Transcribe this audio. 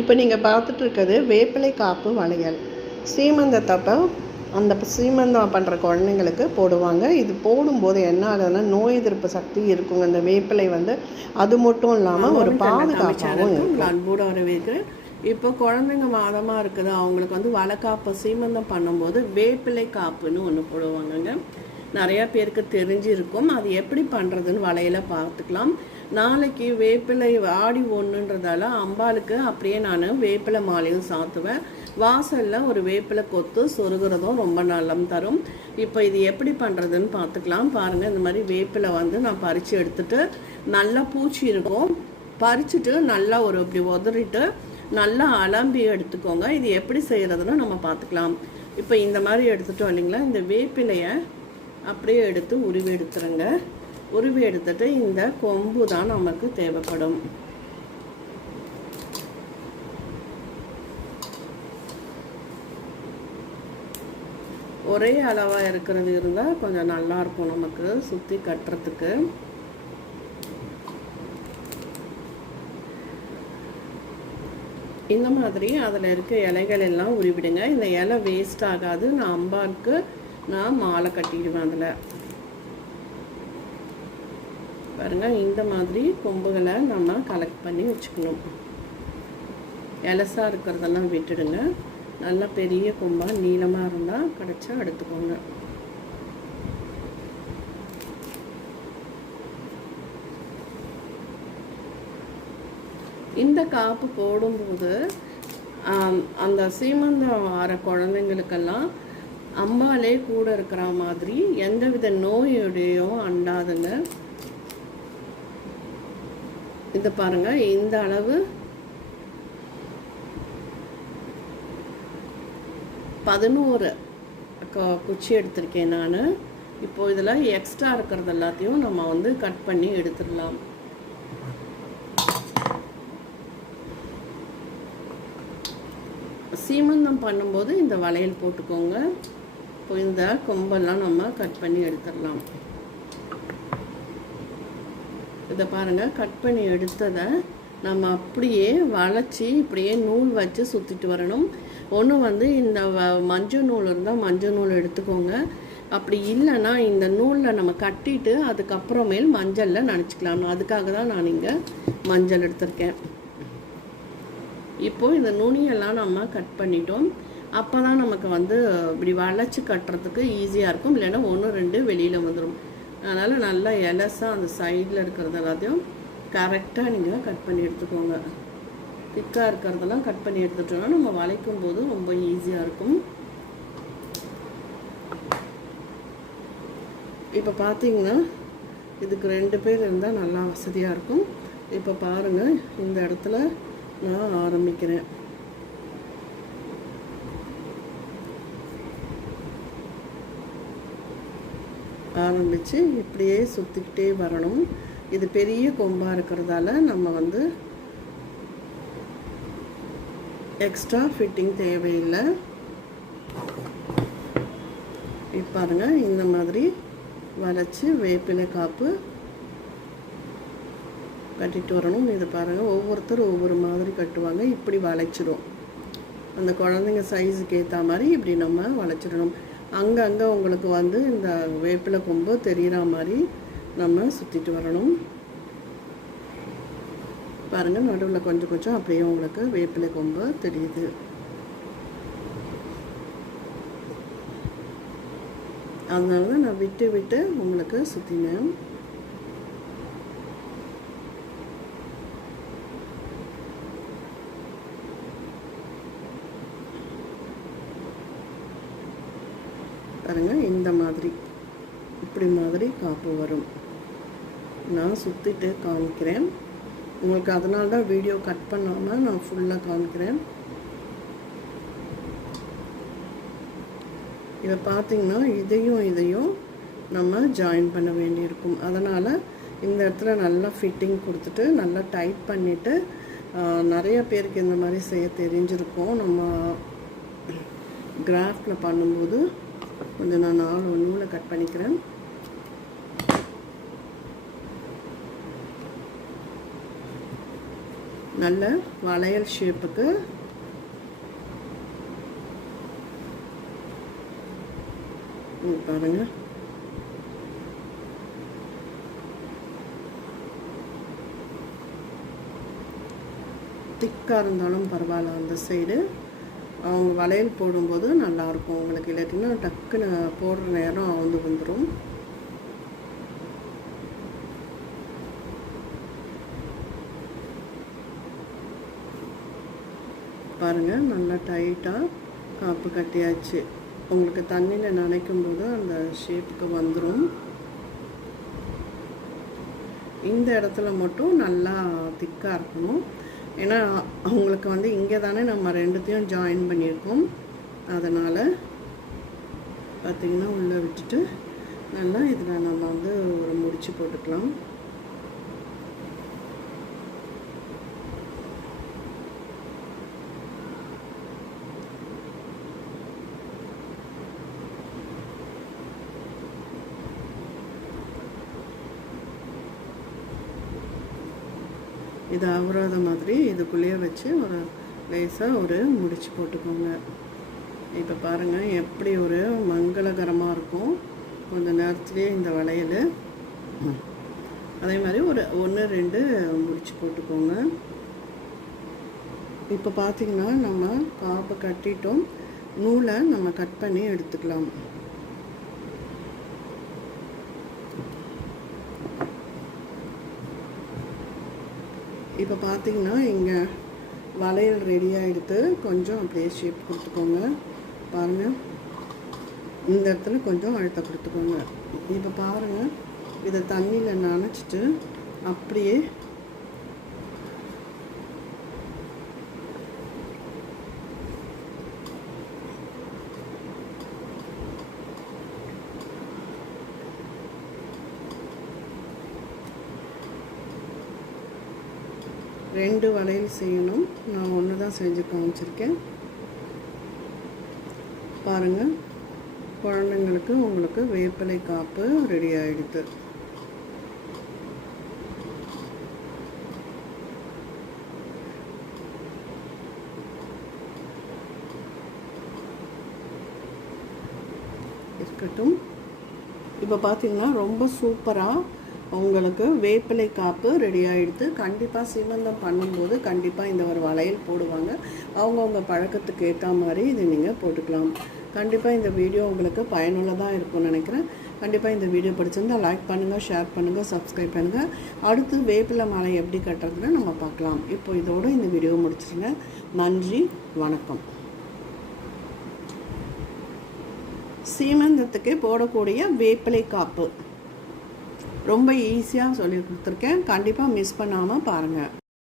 இப்போ நீங்கள் பார்த்துட்டு இருக்கிறது வேப்பிலை காப்பு வளையல். சீமந்தத்தப்போ அந்த சீமந்தம் பண்ணுற குழந்தைங்களுக்கு போடுவாங்க. இது போடும்போது என்ன ஆகுதுன்னா நோய் எதிர்ப்பு சக்தி இருக்குங்க. இந்த வேப்பிலை அது மட்டும் இல்லாமல் ஒரு பாதுகாப்பாகவும் இருக்கும். அன்போடு வரவேற்கிறேன். இப்போ குழந்தைங்க மாதமாக இருக்குது, அவங்களுக்கு வளைகாப்பு சீமந்தம் பண்ணும்போது வேப்பிலை காப்புன்னு ஒன்று போடுவாங்கங்க. நிறையா பேருக்கு தெரிஞ்சிருக்கும். அது எப்படி பண்ணுறதுன்னு வளையல பார்த்துக்கலாம். நாளைக்கு வேப்பிலை ஆடி ஒன்றுன்றதால அம்பாளுக்கு அப்படியே நான் வேப்பிலை மாலையும் சாத்துவேன். வாசலில் ஒரு வேப்பிலை கொத்து சொருகிறதும் ரொம்ப நல்லம் தரும். இப்போ இது எப்படி பண்ணுறதுன்னு பார்த்துக்கலாம். பாருங்கள், இந்த மாதிரி வேப்பிலை நான் பறித்து எடுத்துட்டு நல்லா பூச்சி இருக்கும், பறிச்சுட்டு நல்லா ஒரு இப்படி உதறிட்டு நல்லா அலம்பி எடுத்துக்கோங்க. இது எப்படி செய்கிறதுன்னு நம்ம பார்த்துக்கலாம். இப்போ இந்த மாதிரி எடுத்துட்டோம் இல்லைங்களா, இந்த வேப்பிலையை அப்படியே எடுத்து உருவி எடுத்துருங்க. உருவி எடுத்துட்டு இந்த கொம்பு தான் நமக்கு தேவைப்படும். ஒரே அளவாக இருக்கிறது இருந்தால் கொஞ்சம் நல்லா இருக்கும் நமக்கு சுற்றி கட்டுறதுக்கு. இந்த மாதிரி அதில் இருக்க இலைகள் எல்லாம் உருவிடுங்க. இந்த இலை வேஸ்ட் ஆகாது. நான் அம்பாளுக்கு மாலை கட்டிடுவேன். அதில் பாருங்க, இந்த மாதிரி கொம்புகளை நம்ம கலெக்ட் பண்ணி வச்சுக்கணும். எலசாக இருக்கிறதெல்லாம் விட்டுடுங்க. நல்லா பெரிய கொம்பாக நீளமாக இருந்தால் கிடச்சா எடுத்துக்கோங்க. இந்த காப்பு போடும்போது அந்த சீமந்தம் வர குழந்தைங்களுக்கெல்லாம் அம்பாலே கூட இருக்கிற மாதிரி எந்தவித நோயுடையும் அண்டாதுங்க. இதை பாருங்க, இந்த அளவு 11 குச்சி எடுத்திருக்கேன் நான். இப்போ இதில் எக்ஸ்ட்ரா இருக்கிறது எல்லாத்தையும் நம்ம கட் பண்ணி எடுத்துடலாம். சீமந்தம் பண்ணும்போது இந்த வளையல் போட்டுக்கோங்க. இப்போ இந்த கொம்பெல்லாம் நம்ம கட் பண்ணி எடுத்துடலாம். இதை பாருங்கள், கட் பண்ணி எடுத்ததை நம்ம அப்படியே வளைச்சி இப்படியே நூல் வச்சு சுற்றிட்டு வரணும். ஒன்று இந்த மஞ்சள் நூல் இருந்தால் மஞ்சள் நூல் எடுத்துக்கோங்க. அப்படி இல்லைன்னா இந்த நூலில் நம்ம கட்டிட்டு அதுக்கப்புறமேல் மஞ்சளில் நனைச்சிக்கலாம். அதுக்காக தான் நான் இங்கே மஞ்சள் எடுத்திருக்கேன். இப்போது இந்த நுனியெல்லாம் நம்ம கட் பண்ணிட்டோம். அப்போ தான் நமக்கு இப்படி வளைச்சி கட்டுறதுக்கு ஈஸியாக இருக்கும். இல்லைன்னா 1-2 வெளியில் வந்துடும். அதனால் நல்லா எலசாக அந்த சைடில் இருக்கிறது எல்லாத்தையும் கரெக்டாக நீங்கள் கட் பண்ணி எடுத்துக்கோங்க. திக்காக இருக்கிறதெல்லாம் கட் பண்ணி எடுத்துட்டோம்னா நம்ம வளைக்கும் போது ரொம்ப ஈஸியாக இருக்கும். இப்போ பார்த்தீங்கன்னா இதுக்கு 2 பேர் இருந்தால் நல்லா வசதியாக இருக்கும். இப்போ பாருங்கள், இந்த இடத்துல நான் ஆரம்பிக்கிறேன். ஆரம்பித்து இப்படியே சுற்றிக்கிட்டே வரணும். இது பெரிய கொம்பாக இருக்கிறதால நம்ம எக்ஸ்ட்ரா ஃபிட்டிங் தேவையில்லை. இப்போ பாருங்க, இந்த மாதிரி வளைச்சி வேப்பிலை காப்பு கட்டிட்டு வரணும். இது பாருங்கள், ஒவ்வொருத்தர் ஒவ்வொரு மாதிரி கட்டுவாங்க. இப்படி வளைச்சிடும். அந்த குழந்தைங்க சைஸுக்கு ஏற்ற மாதிரி இப்படி நம்ம வளைச்சிடணும். அங்கங்கே உங்களுக்கு இந்த வேப்பிலை கொம்பு தெரிகிற மாதிரி நம்ம சுற்றிட்டு வரணும். பாருங்கள், நடுவில் கொஞ்சம் கொஞ்சம் அப்படியே உங்களுக்கு வேப்பிலை கொம்பு தெரியுது. அதனால தான் நான் விட்டு விட்டு உங்களுக்கு சுற்றினேன். பாருங்கள், இந்த மாதிரி இப்படி மாதிரி காப்பு வரும். நான் சுற்றிட்டு காமிக்கிறேன் உங்களுக்கு. அதனால தான் வீடியோ கட் பண்ணாமல் நான் ஃபுல்லாக காமிக்கிறேன். இதை பார்த்திங்கன்னா இதையும் நம்ம ஜாயின் பண்ண வேண்டியிருக்கும். அதனால் இந்த இடத்துல நல்லா ஃபிட்டிங் கொடுத்துட்டு நல்லா டைட் பண்ணிவிட்டு, நிறைய பேருக்கு இந்த மாதிரி செய்ய தெரிஞ்சிருக்கும். நம்ம கிராஃப்டில் பண்ணும்போது கொஞ்சம் நான் 4 நூலை கட் பண்ணிக்கிறேன். நல்ல வளையல் ஷேப்புக்கு பாருங்க. திக்காக இருந்தாலும் பரவாயில்ல, அந்த சைடு அவங்க வளையல் போடும்போது நல்லாயிருக்கும் உங்களுக்கு. இல்லாட்டினா டக்குன்னு போடுற நேரம் வந்து வந்துடும். பாருங்கள், நல்லா டைட்டாக காப்பு கட்டியாச்சு. உங்களுக்கு தண்ணியில் நனைக்கும் போது அந்த ஷேப்புக்கு வந்துடும். இந்த இடத்துல மட்டும் நல்லா திக்காக இருக்கணும். ஏன்னா அவங்களுக்கு வந்து இங்கே தானே நம்ம ரெண்டுத்தையும் ஜாயின் பண்ணியிருக்கோம். அதனால் பார்த்திங்கன்னா உள்ளே விட்டுட்டு நல்லா இதில் நம்ம வந்து ஒரு முடிச்சு போட்டுக்கலாம். இது ஆகுறாத மாதிரி இதுக்குள்ளேயே வச்சு ஒரு லேசாக ஒரு முடிச்சு போட்டுக்கோங்க. இப்போ பாருங்கள் எப்படி ஒரு மங்களகரமாக இருக்கும் கொஞ்சம் நேரத்துலேயே இந்த வளையல். அதே மாதிரி ஒரு 1-2 முடிச்சு போட்டுக்கோங்க. இப்போ பார்த்திங்கன்னா நம்ம காப்பை கட்டிட்டோம். நூலை நம்ம கட் பண்ணி எடுத்துக்கலாம். இப்போ பார்த்திங்கன்னா இங்கே வளையல் ரெடியாக எடுத்து கொஞ்சம் அப்படியே ஷேப் கொடுத்துக்கோங்க. பாருங்கள், இந்த இடத்துல கொஞ்சம் அழுத்த கொடுத்துக்கோங்க. இப்போ பாருங்கள், இதை தண்ணியில் நனைச்சிட்டு அப்படியே ரெண்டு வளையல் செய்யணும். நான் ஒன்று தான் செஞ்சு காமிச்சிருக்கேன். பாருங்கள், குழந்தைங்களுக்கு உங்களுக்கு வேப்பிலை காப்பு ரெடி ஆகிடுது. இருக்கட்டும். இப்போ பார்த்தீங்கன்னா ரொம்ப சூப்பராக உங்களுக்கு வேப்பிலை காப்பு ரெடி ஆகிடுது. கண்டிப்பாக சீமந்தம் பண்ணும்போது கண்டிப்பாக இந்த ஒரு வளையல் போடுவாங்க. அவங்கவுங்க பழக்கத்துக்கு ஏற்ற மாதிரி இது நீங்கள் போட்டுக்கலாம். கண்டிப்பாக இந்த வீடியோ உங்களுக்கு பயனுள்ளதாக இருக்கும்னு நினைக்கிறேன். கண்டிப்பாக இந்த வீடியோ பிடிச்சிருந்தால் லைக் பண்ணுங்கள், ஷேர் பண்ணுங்கள், சப்ஸ்கிரைப் பண்ணுங்கள். அடுத்து வேப்பிலை மாலை எப்படி கட்டுறதுன்னு நம்ம பார்க்கலாம். இப்போ இதோடு இந்த வீடியோ முடிச்சிருங்க. நன்றி, வணக்கம். சீமந்தத்துக்கு போடக்கூடிய வேப்பிலை காப்பு ரொம்ப ஈஸியாக சொல்லி கொடுத்துருக்கேன். கண்டிப்பாக மிஸ் பண்ணாமல் பாருங்கள்.